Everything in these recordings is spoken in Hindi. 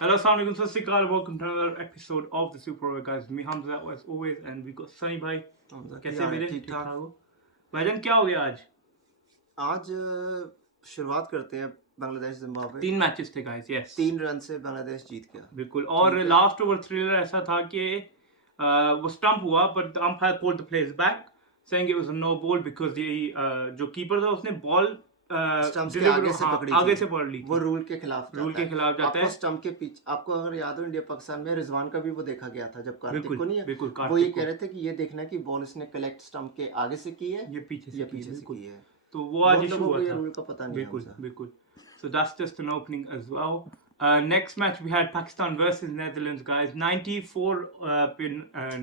Hello, assalamu alaikum, sat sri akal. Welcome to another episode of the Super Over guys. Me Hamza as always, and we got Sunny भाई. कैसे मेरे ठीक ठाक हो? भाईजान क्या हो गया आज? आज शुरुआत करते हैं बांग्लादेश जिम्बाब्वे। 3 मैचेस थे गाइस, यस। 3 रन से बांग्लादेश जीत गया। बिल्कुल। और लास्ट ओवर थ्रिलर ऐसा था कि वो स्टंप हुआ, but the umpire pulled the players back, saying it was a no ball because the जो कीपर था उसने बॉल स्टंप्स के आगे से पकड़ी आगे थी। से पकड़ ली थी। वो रूल के खिलाफ रूल के खिलाफ जाता आपको है। स्टंप के पीछे, आपको अगर याद हो इंडिया पाकिस्तान में रिजवान का भी वो देखा गया था जब कार्तिक बिल्कुल, को नहीं है, बिल्कुल, वो कार्तिक ये को। कह रहे थे कि ये देखना है कि बॉल इसने कलेक्ट स्टंप के आगे से की है ये पीछे से या की है, पीछे से बिल्कुल। की है। तो वो आज बहुत इशू लोगों हुआ को ये था। रूल का पता नहीं है बिल्कुल, हमसे। बिल्कुल। So that's just an opening as well. Next match we had Pakistan versus Netherlands, guys. 94 पे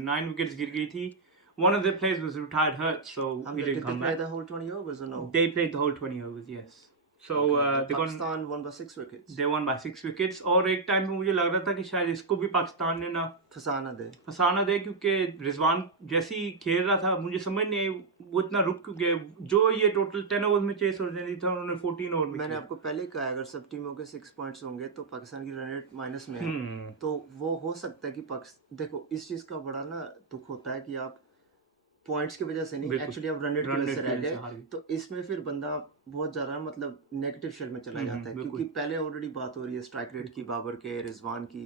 9 wickets गिर गई थी. One of their players was retired hurt, so he Did didn't they come play back. the whole 20 overs or no? They played the whole 20 overs, yes. So they got Pakistan won by 6 wickets। they won by 6 wickets. और एक टाइम पे मुझे लग रहा था कि शायद इसको भी पाकिस्तान ने ना फंसाना दे, क्योंकि रिजवान जैसे ही खेल रहा था मुझे समझ नहीं आई वो इतना रुक क्यों गया। जो ये टोटल 10 ओवर में चेस हो जाती था उन्होंने 14 ओवर में मैंने आपको पहले ही कहा अगर सब टीमों के 6 पॉइंट्स होंगे तो पाकिस्तान की रन रेट माइनस में है। तो वो हो सकता है कि देखो इस चीज का बड़ा ना दुख होता है कि आप पॉइंट्स की वजह से नहीं, एक्चुअली आप रन रेट की वजह से रह गए। तो इसमें फिर बंदा बहुत ज्यादा मतलब नेगेटिव शेड में चला जाता है, क्योंकि पहले ऑलरेडी बात हो रही है स्ट्राइक रेट की, बाबर के, रिजवान की।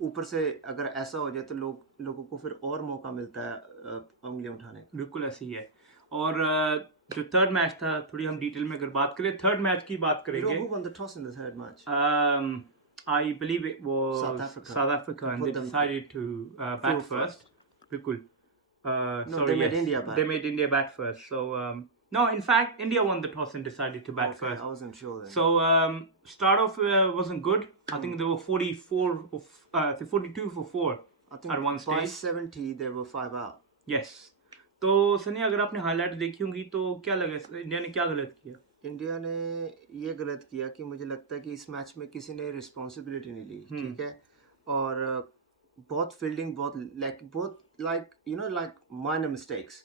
ऊपर से अगर ऐसा हो जाए तो लोगों को फिर और मौका मिलता है उंगलियां उठाने का। बिल्कुल ऐसे ही है। और जो थर्ड मैच था, थोड़ी हम डिटेल में अगर बात करें थर्ड मैच की बात करेंगे। Who won the toss in the third match? I believe it was South Africa and they decided to bat first. बिल्कुल। No, they made India bat. They made India bat first. So no, in fact, India won the toss and decided to bat first. I wasn't sure then. So start off wasn't good. I think they were 42 for 4 I think at one by stage. 70 they were 5 out. Yes. तो सनी अगर आपने हाईलाइट देखी होंगी तो क्या लगा इंडिया ने क्या गलत किया? इंडिया ने ये गलत किया कि मुझे लगता है कि इस मैच में किसी ने रिस्पॉन्सिबिलिटी नहीं ली, ठीक है। और बहुत फील्डिंग बहुत लाइक माइनर मिस्टेक्स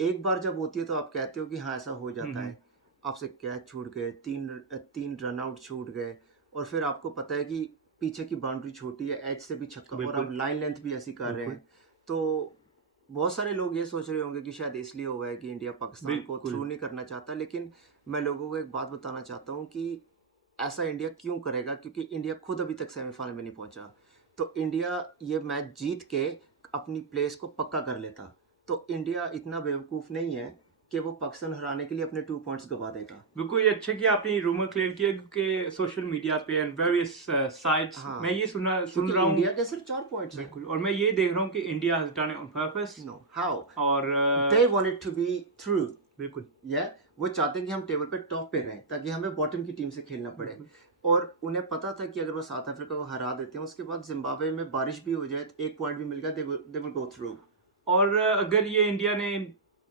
एक बार जब होती है तो आप कहते हो कि हाँ ऐसा हो जाता है। आपसे कैच छूट गए, तीन रन आउट छूट गए, और फिर आपको पता है कि पीछे की बाउंड्री छोटी है, एज से भी छक्का, और आप लाइन लेंथ भी ऐसी कर रहे हैं। तो बहुत सारे लोग ये सोच रहे होंगे कि शायद इसलिए हुआ है कि इंडिया पाकिस्तान को थ्रू नहीं करना चाहता, लेकिन मैं लोगों को एक बात बताना चाहता हूँ कि ऐसा इंडिया क्यों करेगा, क्योंकि इंडिया खुद अभी तक सेमीफाइनल में नहीं पहुंचा। तो इंडिया ये मैच जीत के अपनी प्लेस को पक्का कर लेता। तो इंडिया इतना बेवकूफ़ नहीं है कि वो पाकिस्तान हराने के लिए अपने 2 पॉइंट्स गवा देगा। बिल्कुल, ये अच्छा कि आपने रूमर क्लियर किया, क्योंकि सोशल मीडिया पे एंड वेरियस साइट्स मैं ये सुन रहा हूँ इंडिया के सिर्फ 4 पॉइंट्स हैं। बिल्कुल, और मैं ये देख रहा हूँ कि India has done it on purpose. Know how, और they want it to be through. बिल्कुल, वो चाहते हैं कि हम टेबल पे टॉप पे रहें ताकि हमें बॉटम की टीम से खेलना पड़े। और उन्हें पता था कि अगर वो साउथ अफ्रीका को हरा देते हैं, उसके बाद जिम्बाब्वे में बारिश भी हो जाए तो 1 पॉइंट भी मिल गया, दे विल गो थ्रू। और अगर ये इंडिया ने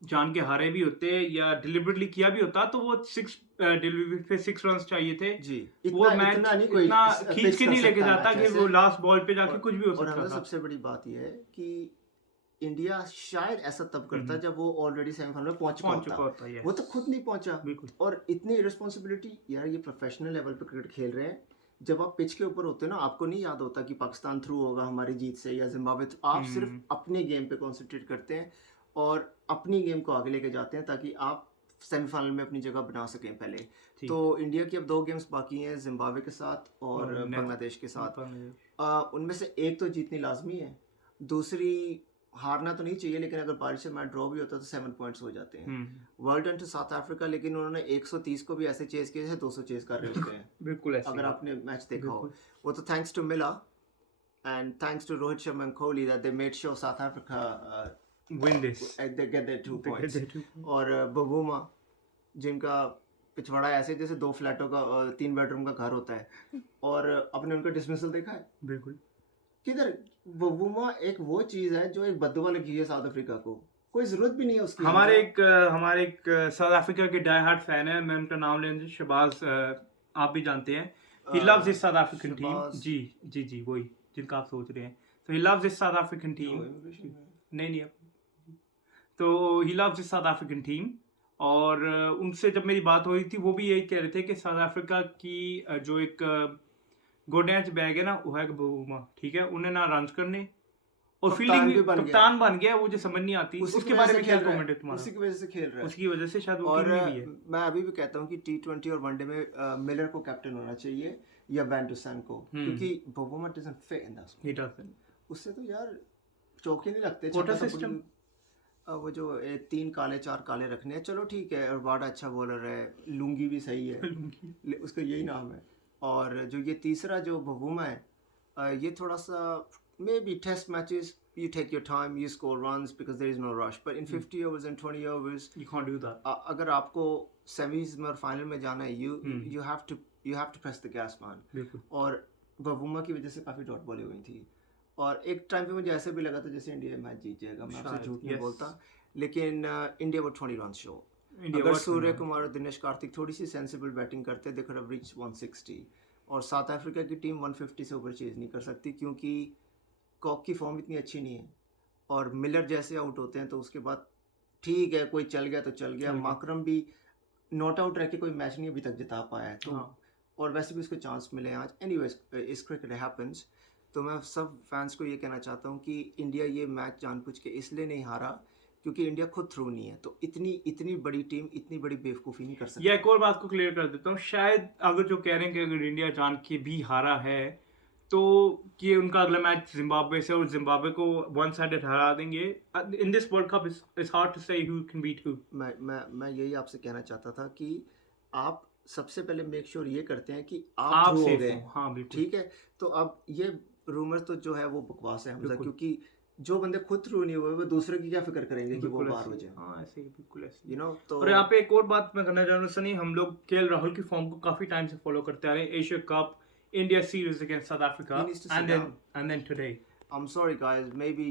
जान के हारे भी होते या डिलिबरेटली किया भी होता तो वो 6 डिलीवरी पे 6 रन चाहिए थे जी। वो मैच इतना खींच के नहीं लेके जाता कि वो लास्ट बॉल पे जाके कुछ भी हो सकता था। सबसे बड़ी बात यह है कि इंडिया शायद ऐसा तब करता जब वो ऑलरेडी सेमीफाइनल में पहुंच चुका होता है। वो तो खुद नहीं पहुंचा, और इतनी रिस्पॉन्सिबिलिटी। यार ये प्रोफेशनल लेवल पे क्रिकेट खेल रहे हैं, जब आप पिच के ऊपर होते हो ना, आपको नहीं याद होता कि पाकिस्तान थ्रू होगा हमारी जीत से या जिम्बाब्वे। आप सिर्फ अपने गेम पे कॉन्सेंट्रेट करते हैं और अपनी गेम को आगे लेके जाते हैं ताकि आप सेमीफाइनल में अपनी जगह बना सकें पहले। तो इंडिया की अब 2 गेम्स बाकी हैं, जिम्बाब्वे के साथ और बांग्लादेश के साथ। उनमें से एक तो जीतनी लाजमी है, दूसरी हारना तो नहीं चाहिए, लेकिन अगर बारिश से मैच ड्रॉ भी होता तो 7 पॉइंट्स हो जाते हैं। वर्ल्ड टू साउथ अफ्रीका, लेकिन उन्होंने 130 को भी ऐसे चेस किए जैसे 200 चेस कर रहे होते हैं। बिल्कुल ऐसे अगर आपने मैच देखा हो, वो तो थैंक्स टू मिला and thanks to Rohit Sharma and Kohli that they made sure South Africa win this, they get their 2 points। और बबूमा जिनका पिछवाड़ा ऐसे जैसे 2 फ्लैटों का 3 बेडरूम का घर होता है, और आपने उनका डिसमिसल देखा है? बिल्कुल। किधर बबूमा एक वो चीज है जो एक बद्दुआ लगी है साउथ अफ्रीका को, कोई जरूरत भी नहीं है उसकी। हमारे एक साउथ अफ्रीका के डाई हार्ड फैन है, मैं उनका नाम लेंगे, शहबाज, आप भी जानते हैं। He loves his South African team. जी वही जिनका आप सोच रहे हैं। तो he loves his South African team. नहीं तो he loves his South African team. और उनसे जब मेरी बात हो रही थी वो भी यही कह रहे थे कि साउथ अफ्रीका की जो एक गोडियां च बैग है ना वो है बबूमा, ठीक है, उन्हें ना रन करने और कप्तान फील्डिंग भी भी बन गया। कप्तान बन गया, वो जो समझ नहीं आती उसी की उसके वजह बारे से में क्या खेल रहा कमेंट है है, तुम्हारा? उसी की वजह से खेल रहा है। उसकी वजह से शायद वो और टीम में भी है। मैं अभी भी कहता हूँ कि T20 और वनडे में मिलर को कैप्टन होना चाहिए या वैन डुसन को, क्योंकि बबूमा doesn't fit in that. He doesn't. उससे तो यार चौक ही नहीं लगते। कोटा छक्का तो सिस्टम। वो जो 3 काले 4 काले रखने हैं, चलो ठीक है। और बड़ा अच्छा बॉलर है, लुंगी भी सही है, उसका यही नाम है। और जो ये तीसरा जो बबूमा है, ये थोड़ा सा maybe test matches you take your time, you score runs because there is no rush, but in 50 overs and 20 overs You can't do that. अगर आपको सेमीज में और फाइनल में जाना है, you have to press the gas man। बिल्कुल। और बबूमा की वजह से काफ़ी डॉट बॉलें हुई थी, और एक टाइम पे मुझे ऐसे भी लगा था जैसे इंडिया मैच जीत जाएगा। मैं आपसे झूठ नहीं बोलता, लेकिन इंडिया वो 20 रन शो। अगर सूर्य कुमार और दिनेश कार्तिक थोड़ी सी सेंसिबल बैटिंग करते, दे कुड हैव रीच्ड 160। और साउथ अफ्रीका की टीम 150 से ऊपर चेज नहीं कर सकती, क्योंकि कॉक की फॉर्म इतनी अच्छी नहीं है। और मिलर जैसे आउट होते हैं तो उसके बाद ठीक है, कोई चल गया तो चल गया। माकरम भी नॉट आउट रह के कोई मैच नहीं अभी तक जिता पाया है, तो और वैसे भी उसको चांस मिले आज। एनीवेज, इस क्रिकेट हैपेंस। तो मैं सब फैंस को ये कहना चाहता हूँ कि इंडिया ये मैच जानबूझ के इसलिए नहीं हारा क्योंकि इंडिया खुद थ्रू नहीं है। तो इतनी बड़ी टीम इतनी बड़ी बेवकूफ़ी नहीं कर सकती। ये एक और बात को क्लियर कर देता हूँ, शायद अगर जो कह रहे हैं कि अगर इंडिया जान के भी हारा है तो कि उनका अगला मैच जिम्बाब्वे से और जिम्बाब्वे को वन साइडेड हरा देंगे। In this world cup it's hard to say who can beat who. मैं यही आपसे कहना चाहता था कि आप सबसे पहले मेक श्योर ये करते हैं कि आप थ्रू हो गए। हाँ बिल्कुल, ठीक है। तो अब ये रूमर तो जो है वो बकवास है हमजा, क्योंकि जो बंदे खुद थ्रू नहीं हुए वो दूसरे की क्या फिक्र करेंगे कि वो बाहर हो जाए। हाँ ऐसे ही, बिल्कुल ऐसे। यू नो, तो और यहाँ पे एक और बात मैं करना चाह रहा हूँ सनी, हम लोग केएल राहुल की फॉर्म को काफी टाइम से फॉलो करते आ रहे हैं। Asia cup, India series against South Africa, and then today. I'm sorry guys, maybe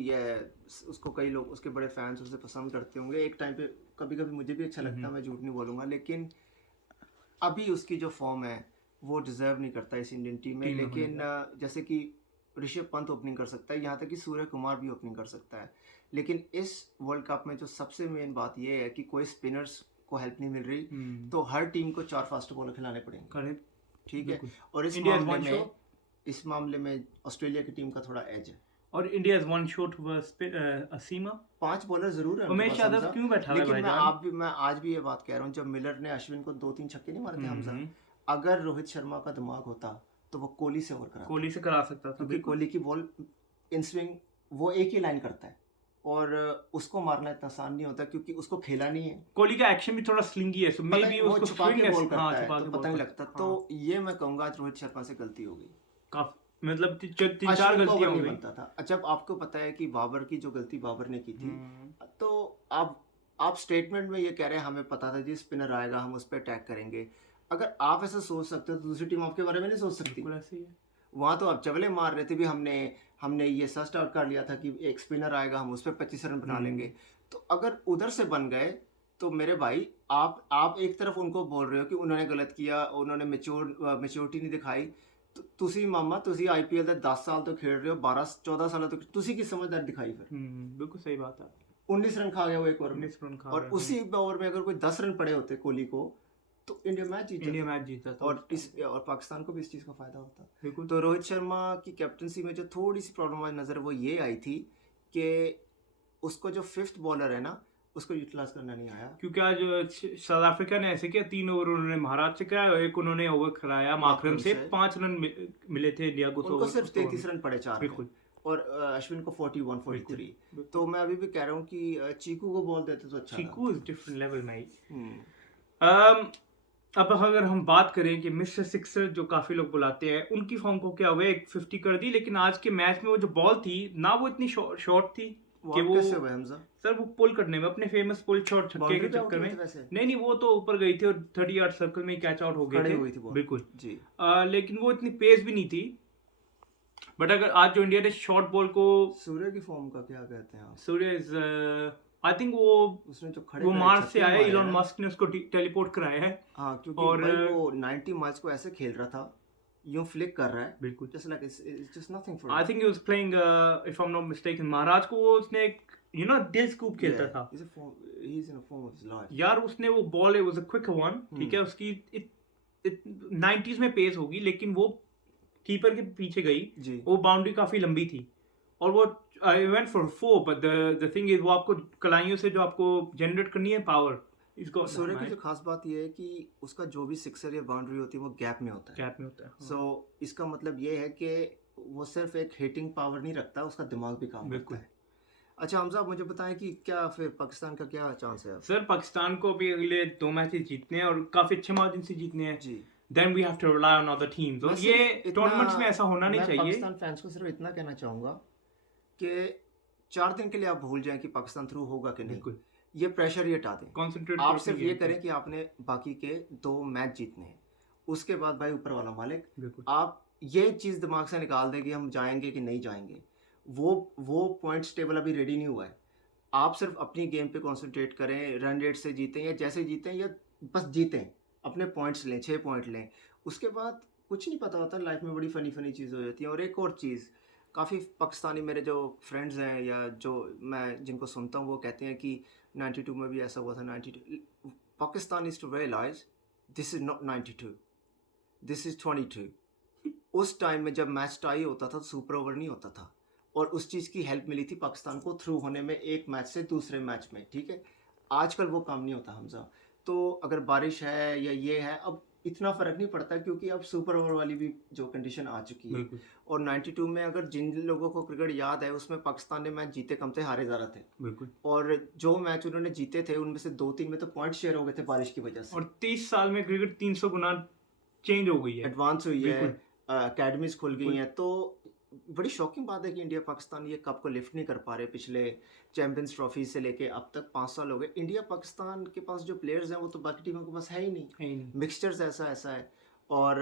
उसको कई लोग उसके बड़े फैंस उसे पसंद करते होंगे। एक टाइम पे कभी कभी मुझे भी अच्छा लगता है, मैं झूठ नहीं बोलूँगा, लेकिन अभी उसकी जो फॉर्म है वो डिज़र्व नहीं करता इस इंडियन टीम में। लेकिन जैसे कि ऋषभ पंत ओपनिंग कर सकता है, यहाँ तक कि सूर्य कुमार भी ओपनिंग कर सकता है, लेकिन इस वर्ल्ड कप में जो सबसे मेन बात ये है कि कोई स्पिनर्स को हेल्प नहीं मिल रही, तो हर टीम को 4 फास्ट बॉलर खिलाने पड़ेंगे। ठीक है। और इस मामले में ऑस्ट्रेलिया की टीम का थोड़ा एज है। और India is one shot Asima. 5 bowler जरूर है। उमेश यादव क्यों बैठा है भाई? लेकिन मैं आज भी ये बात कह रहा हूँ, जब मिलर ने अश्विन को 2-3 छक्के नहीं मारे थे हमजा, अगर रोहित शर्मा का दिमाग होता तो वो कोहली से ओवर करा सकता था, क्योंकि कोहली की बॉल इन स्विंग वो एक ही लाइन करता है और उसको मारना इतना आसान नहीं होता क्योंकि उसको खेला नहीं है। कोहली का एक्शन भी थोड़ा स्लिंगी है, सो मे बी उसको छुपा के बॉल करता है तो पता नहीं लगता। तो ये मैं कहूँगा आज रोहित शर्मा से गलती हो गई, मतलब 3-4 गलतियां हो गई। बनता था। जब आपको पता है कि बाबर की जो गलती बाबर ने की थी, तो आप स्टेटमेंट में ये कह रहे हैं हमें पता था जी स्पिनर आएगा, हम उस पर अटैक करेंगे। अगर आप ऐसा सोच सकते हो तो दूसरी टीम आपके बारे में नहीं सोच सकती। वहाँ तो आप चवले मार रहे थे भी, हमने ये सस्ट आउट कर लिया था कि एक स्पिनर आएगा, हम उस पर 25 रन बना लेंगे। तो अगर उधर से बन गए तो मेरे भाई आप एक तरफ उनको बोल रहे हो कि उन्होंने गलत किया, उन्होंने मैच्योरिटी नहीं दिखाई। ਤੁਸੀਂ ਮਾਮਾ ਤੁਸੀਂ आईपीएल ਦੇ 10 साल तो खेल रहे हो, 12-14 साल तो ਤੁਸੀਂ की समझदार दिखाई फिर। बिल्कुल सही बात है। 19 रन खा गया वो एक ओवर में, और उसी ओवर में अगर कोई 10 रन पड़े होते कोहली को तो इंडिया मैच जीता और पाकिस्तान को भी इस चीज़ का फायदा होता। तो रोहित शर्मा की कैप्टनसी में जो थोड़ी सी प्रॉब्लम आज नज़र वो ये आई थी कि उसको जो 5th बॉलर है ना उसको यूटिलाइज करना नहीं आया, क्योंकि आज साउथ अफ्रीका ने ऐसे किया, 3 ओवर उन्होंने महाराज से किया, एक उन्होंने ओवर कराया माकरम से, 5 रन मिले थे इंडिया को, उनको सिर्फ 33 रन पड़े 4 में, और अश्विन को 41-43। तो मैं अभी भी कह रहा हूँ कि चीकू को बॉल देते तो अच्छा। चीकू इज डिफरेंट लेवल में। अब अगर हम बात करें कि मिस्टर सिक्सर जो काफी लोग बुलाते हैं, उनकी फॉर्म को क्या हुआ, एक 50 कर दी, लेकिन आज के मैच में वो जो बॉल थी ना वो इतनी शॉर्ट थी कि वो सर वो पुल करने में अपने फेमस पुल शॉट छक्के के चक्कर में नहीं वो तो ऊपर गई थी और 30 यार्ड सर्कल में कैच आउट हो गए थे बिल्कुल जी। लेकिन वो इतनी पेस भी नहीं थी। बट अगर आज जो इंडिया ने शॉर्ट बॉल को, सूर्य की फॉर्म का क्या कहते हैं? सूर्य इज आई थिंक उसने जो वो मार्स से आया, इलॉन मस्क ने उसको टेलीपोर्ट कराया है। हाँ, क्योंकि वो 90 माइल्स को ऐसे खेल रहा था, यूं फ्लिक कर रहा है बिल्कुल, just like it's just nothing for I think he was playing if I'm not mistaken महाराज को वो उसने एक दिल स्कूप खेलता था। he's in a form of his life यार, उसने वो ball it was a quick one, ठीक है, उसकी 90s में पेस होगी, लेकिन वो कीपर के पीछे गई, जी वो बाउंड्री काफी लंबी थी और वो event for 4, but the thing is वो आपको कलाइयों से जो आपको जनरेट करनी है पावर, इसको सूर्य की जो खास बात ये है कि उसका जो भी सिक्सर या बाउंड्री होती है वो गैप में होता है। गैप में होता है। सो इसका मतलब ये है कि वो सिर्फ एक हिटिंग पावर नहीं रखता, उसका दिमाग भी काम करता है। अच्छा हमजा, मुझे बताएं कि क्या फिर पाकिस्तान का क्या चांस है अब? सर पाकिस्तान को भी अगले 2 मैचेस जीतने हैं और काफी अच्छे मार्जिन से जीतने हैं। जी then we have to rely on other teams, और ये टूर्नामेंट्स में ऐसा होना नहीं चाहिए। पाकिस्तान फैंस को सिर्फ इतना कहना चाहूँगा कि 4 दिन के लिए आप भूल जाएं कि पाकिस्तान थ्रू होगा कि नहीं। बिल्कुल, ये प्रेशर ही हटा दें। कॉन्सेंट्रेट आप सिर्फ ये करें कि आपने बाकी के 2 मैच जीतने हैं, उसके बाद भाई ऊपर वाला मालिक, बिल्कुल आप ये चीज़ दिमाग से निकाल दें कि हम जाएंगे कि नहीं जाएंगे। वो पॉइंट्स टेबल अभी रेडी नहीं हुआ है। आप सिर्फ अपनी गेम पे कंसंट्रेट करें, रन रेट से जीतें या जैसे जीतें या बस जीतें, अपने पॉइंट्स लें, 6 पॉइंट लें। उसके बाद कुछ नहीं पता होता, लाइफ में बड़ी फ़नी चीज़ हो जाती है। और एक और चीज़, काफ़ी पाकिस्तानी मेरे जो फ्रेंड्स हैं या जो मैं जिनको सुनता हूँ वो कहते हैं कि 92 में भी ऐसा हुआ था। 92 Pakistan is to realize this is not 92, this is 22। उस टाइम में जब मैच टाई होता था तो सुपर ओवर नहीं होता था, और उस चीज़ की हेल्प मिली थी पाकिस्तान को थ्रू होने में एक मैच से दूसरे मैच में। ठीक है, आजकल वो काम नहीं होता हमजा। तो अगर बारिश है या ये है, अब इतना फ़र्क नहीं पड़ता क्योंकि अब सुपर ओवर वाली भी जो कंडीशन आ चुकी है। और 92 में अगर जिन लोगों को क्रिकेट याद है, उसमें पाकिस्तान ने मैच जीते कम थे, हारे ज़्यादा थे। बिल्कुल, और जो मैच उन्होंने जीते थे उनमें से 2-3 में तो पॉइंट शेयर हो गए थे बारिश की वजह से। और 30 साल में क्रिकेट 300 गुना चेंज हो गई है, एडवांस हुई है, बिल्कुल। अकेडमीज खुल गई हैं। तो बड़ी शॉकिंग बात है कि इंडिया पाकिस्तान ये कप को लिफ्ट नहीं कर पा रहे। पिछले चैंपियंस ट्रॉफी से लेके अब तक 5 साल हो गए। इंडिया पाकिस्तान के पास जो प्लेयर्स हैं वो तो बाकी टीमों के पास है ही नहीं। मिक्सचर्स ऐसा है। और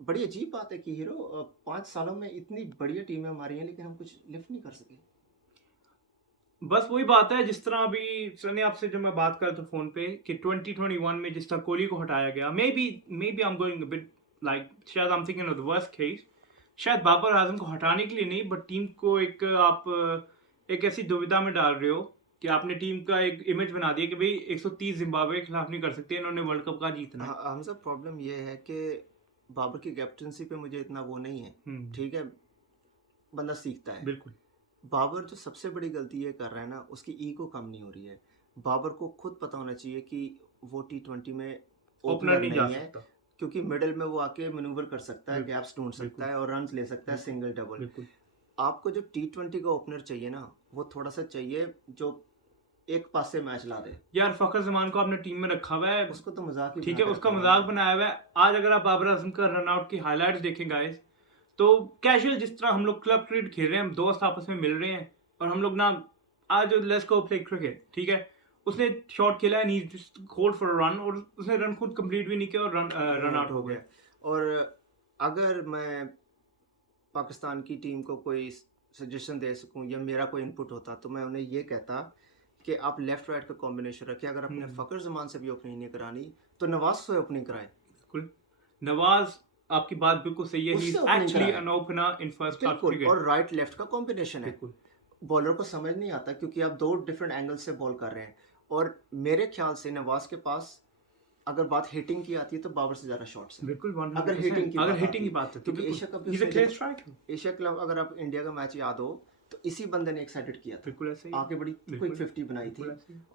बड़ी अजीब बात है कि हीरो 5 सालों में इतनी बढ़िया टीमें हमारी हैं लेकिन हम कुछ लिफ्ट नहीं कर सके। बस वही बात है, जिस तरह अभी सर ने आपसे जब मैं बात कर रहा था फोन पे कि 2021 में जिस तरह कोहली को हटाया गया, may be I am going a bit like, शायद I am thinking of the worst case, शायद बाबर आजम को हटाने के लिए नहीं, बट टीम को आप एक ऐसी दुविधा में डाल रहे हो कि आपने टीम का एक इमेज बना दिया कि भाई 130 जिम्बाब्वे के खिलाफ नहीं कर सकते, इन्होंने वर्ल्ड कप का जीतना है। हमसे प्रॉब्लम ये है कि बाबर की कैप्टनसी पे मुझे इतना वो नहीं है। ठीक है, बंदा सीखता है। बिल्कुल, बाबर जो सबसे बड़ी गलती ये कर रहा है ना, उसकी ईगो कम नहीं हो रही है। बाबर को खुद पता होना चाहिए कि वो T20 में ओपनर नहीं जा सकता, क्योंकि मिडल में वो आके मैनूवर कर सकता है, गैप्स ढूंढ सकता है और रन्स ले सकता है, सिंगल डबल। आपको जो T20 का ओपनर चाहिए ना, वो थोड़ा सा चाहिए जो एक पास से मैच ला दे। यार फखर जमान को आपने टीम में रखा हुआ है, उसको तो मजाक ही, ठीक है, उसका मजाक बनाया हुआ है। आज अगर आप बाबर आजम का रन आउट की हाईलाइट्स देखें गाइस, तो कैजुअल जिस तरह हम लोग क्लब क्रिकेट खेल रहे हैं, हम दोस्त आपस में मिल रहे हैं और हम लोग ना आज लेट्स गो प्ले क्रिकेट, ठीक है, उसने शॉट खेला है, नी होल्ड फॉर रन, और उसने रन खुद कंप्लीट भी नहीं किया और रन आउट हो गया। और अगर मैं पाकिस्तान की टीम को कोई सजेशन दे सकूं या मेरा कोई इनपुट होता तो मैं उन्हें ये कहता कि आप लेफ्ट राइट का कॉम्बिनेशन रखिए। अगर अपने फकर जमान से भी ओपनिंग नहीं करानी तो नवाज से ओपनिंग कराएं। बिल्कुल, नवाज आपकी बात बिल्कुल सही है, he is actually an opener in first class cricket. और राइट लेफ्ट का कॉम्बिनेशन है, बॉलर को समझ नहीं आता क्योंकि आप 2 डिफरेंट एंगल से बॉल कर रहे हैं। और मेरे ख्याल से नवाज के पास अगर बात हिटिंग की आती है तो बाबर से ज्यादा शॉट्स हैं। बिल्कुल, अगर हिटिंग की बात है तो एशिया कप अगर आप इंडिया का मैच याद हो तो इसी बंदे ने एक्साइटेड किया था, बिल्कुल ऐसे ही आके बड़ी क्विक 50 बनाई थी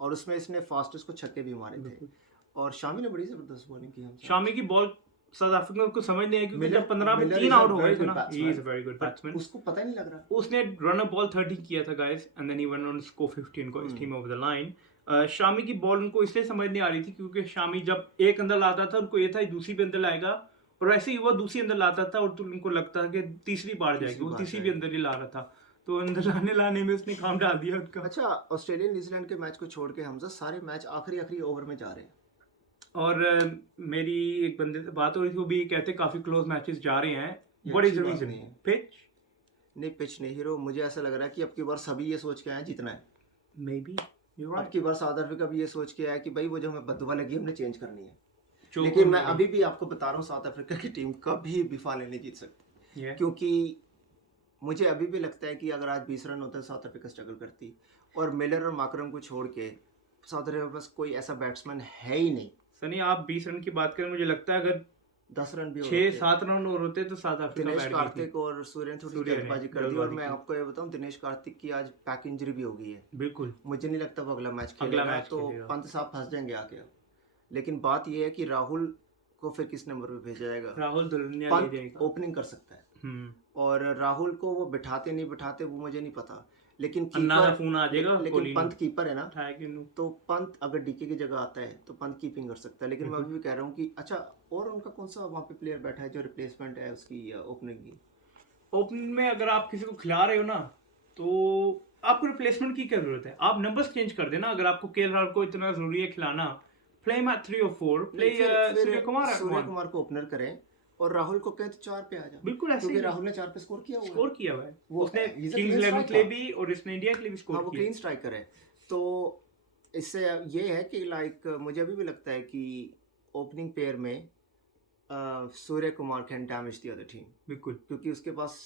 और उसमें इसने फास्टेस्ट को छक्के भी मारे थे। और शामी ने बड़ी जबरदस्त बॉलिंग की। शामी की बॉल साउथ अफ्रीका को समझ नहीं आया क्योंकि जब 15 में 3 आउट हो गए थे ना, he is a very good batsman, उसको पता ही नहीं लग रहा। उसने रन बॉल 30 किया था guys, and then he went on score 15 को इस team over the line. Shami की बॉल उनको इसलिए समझ नहीं आ रही थी क्योंकि शामी जब एक अंदर लाता था उनको ये था दूसरी भी अंदर लाएगा, और वैसे ही वो दूसरी अंदर लाता था और तो उनको लगता था कि तीसरी बार जाएगी, वो तीसरी भी अंदर ही ला रहा था, तो अंदर लाने में उसने काम डाल दिया उसका। अच्छा, ऑस्ट्रेलिया न्यूजीलैंड के मैच को छोड़ के हमजा सारे मैच आखिरी ओवर में जा रहे हैं। और मेरी एक बंदे से बात हो रही थी, वो भी कहते काफी क्लोज मैचेस जा रहे हैं। What is the reason? Pitch नहीं, पिच नहीं हीरो, मुझे ऐसा लग रहा है कि अब की बार सभी ये सोच के आए जीतना है। मे बी अब की बार साउथ अफ्रीका भी ये सोच के आया कि भाई वो जो हमें बददुआ लगी हमने चेंज करनी है। लेकिन मैं अभी भी आपको बता रहा हूँ साउथ अफ्रीका की टीम कभी भी फाइनल नहीं जीत सकती, क्योंकि मुझे अभी भी लगता है कि अगर आज 20 रन होता है साउथ अफ्रीका स्ट्रगल करती। और मिलर और माकरम को छोड़ के साउथ अफ्रीका के पास कोई ऐसा बैट्समैन है ही नहीं। सनी, आप 20 रन की बात करें, मुझे लगता है अगर 10 रन भी और 6-7 रन और होते तो साउथ अफ्रीका दिनेश बैठ गई थी। कार्तिक और सूर्य ने थोड़ी सूर्य ने जल्दबाजी कर दी। और जल्दबाजी मैं की। आपको ये बताऊं, दिनेश कार्तिक की आज बैक इंजरी भी हो गई है। बिल्कुल मुझे नहीं लगता वो अगला मैच अगला खेलेगा, मैच तो खेलेगा। पंत साहब फंस जाएंगे आके अब। लेकिन बात ये है कि राहुल को फिर किस नंबर पे भेजा जाएगा? राहुल दुल्हनिया ले पंत जाएगा। ओपनिंग कर सकता है और राहुल को वो बिठाते नहीं बिठाते वो मुझे नहीं पता। लेकिन अन्ना का कीपर, फोन आ जाएगा लेकिन कोहली पंत कीपर है ना, उठाया कि नहीं? तो पंत अगर डीके की जगह आता है तो पंत कीपिंग कर सकता है। लेकिन मैं अभी भी कह रहा हूँ कि अच्छा, और उनका कौन सा वहाँ पे प्लेयर बैठा है जो रिप्लेसमेंट है उसकी ओपनिंग की? ओपनिंग में अगर आप किसी को खिला रहे हो ना, तो आपको रिप्लेसमेंट की क्या जरूरत है? आप नंबर्स चेंज कर देना। अगर आपको केएल राहुल को इतना जरूरी है खिलाना, play him at 3 or 4, play Surya Kumar at 1। Kumar को ओपनर करें और राहुल को कहें तो 4 पे आ जा। बिल्कुल ऐसे क्योंकि ही राहुल ने 4 पे स्कोर किया हुआ है। स्कोर किया हुआ है। वो उसने he's a किंग्स clean 11 के लिए striker। भी और इसने इंडिया के लिए भी हाँ, स्कोर वो किया। क्लीन स्ट्राइकर है। तो इससे ये है कि लाइक मुझे अभी भी लगता है कि ओपनिंग पेयर में Surya Kumar can damage the other team, बिल्कुल क्योंकि उसके पास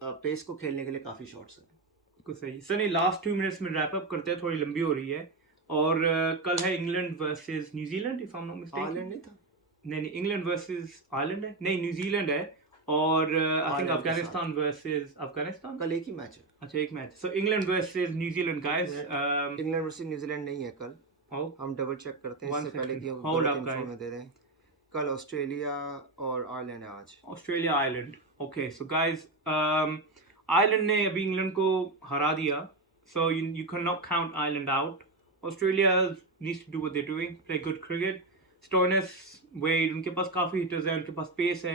पेस को खेलने के लिए काफ़ी शॉट्स हैं। बिल्कुल सही। सनी लास्ट 2 मिनट्स में रैप अप करते हैं, थोड़ी लंबी हो रही है। और कल है England versus New Zealand, if I am not mistaken. Ireland नहीं था? नहीं इंग्लैंड वर्सेस आयरलैंड है, नहीं न्यूजीलैंड है। और आई थिंक आयरलैंड के अफगानिस्तान वर्सेस अफगानिस्तान। कल एक ही मैच है। अच्छा एक मैच। सो England versus New Zealand guys. England versus New Zealand नहीं है कल। हम डबल चेक करते हैं One इससे पहले second. कि हम Hold गलत up, इन्फो guys. में दे दें। कल ऑस्ट्रेलिया और आयरलैंड है आज। Australia Ireland. Okay so guys, Ireland ने अभी इंग्लैंड को हरा दिया, so you can not count Ireland out. Australia needs to do what they doing, play good cricket. Stoinis, Wade, उनके पास काफी हिटर्स हैं, उनके पास पेस है।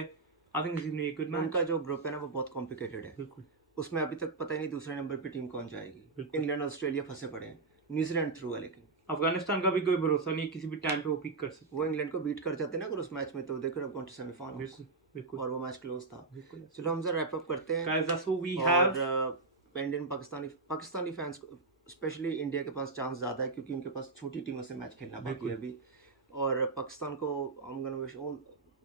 I think is a good match. उनका जो ग्रुप है ना वो बहुत कॉम्प्लिकेटेड है। बिल्कुल उसमें अभी तक पता ही नहीं दूसरे नंबर पे टीम कौन जाएगी। बिल्कुल। इंग्लैंड और ऑस्ट्रेलिया फंसे पड़े हैं। न्यूजीलैंड थ्रू है, लेकिन अफगानिस्तान का भी कोई भरोसा नहीं है, किसी भी टाइम पे वो पिक कर सकते वो इंग्लैंड को बीट कर जाते ना अगर उस मैच में, तो they could have gone to semifinals. बिल्कुल बिल्कुल और वो मैच क्लोज था। बिल्कुल। चलो हम जरा रैप अप करते हैं। Guys that's what we have. और इंडियन पाकिस्तानी फैंस को, स्पेशली इंडिया के पास चांस ज़्यादा है क्योंकि उनके पास छोटी टीमों से मैच खेलना बाकी है अभी। और पाकिस्तान को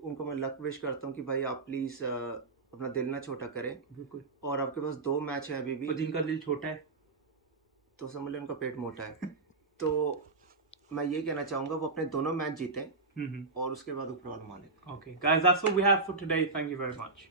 उनको मैं लक विश करता हूँ कि भाई आप प्लीज़ अपना दिल ना छोटा करें। बिल्कुल। और आपके पास 2 मैच हैं अभी भी, और जिनका दिल छोटा है तो समझ लें उनका पेट मोटा है। तो मैं ये कहना चाहूँगा वो अपने दोनों मैच जीतें और उसके बाद ऊपर वाला मालिक। Okay, guys, that's what we have for today. Thank you very much.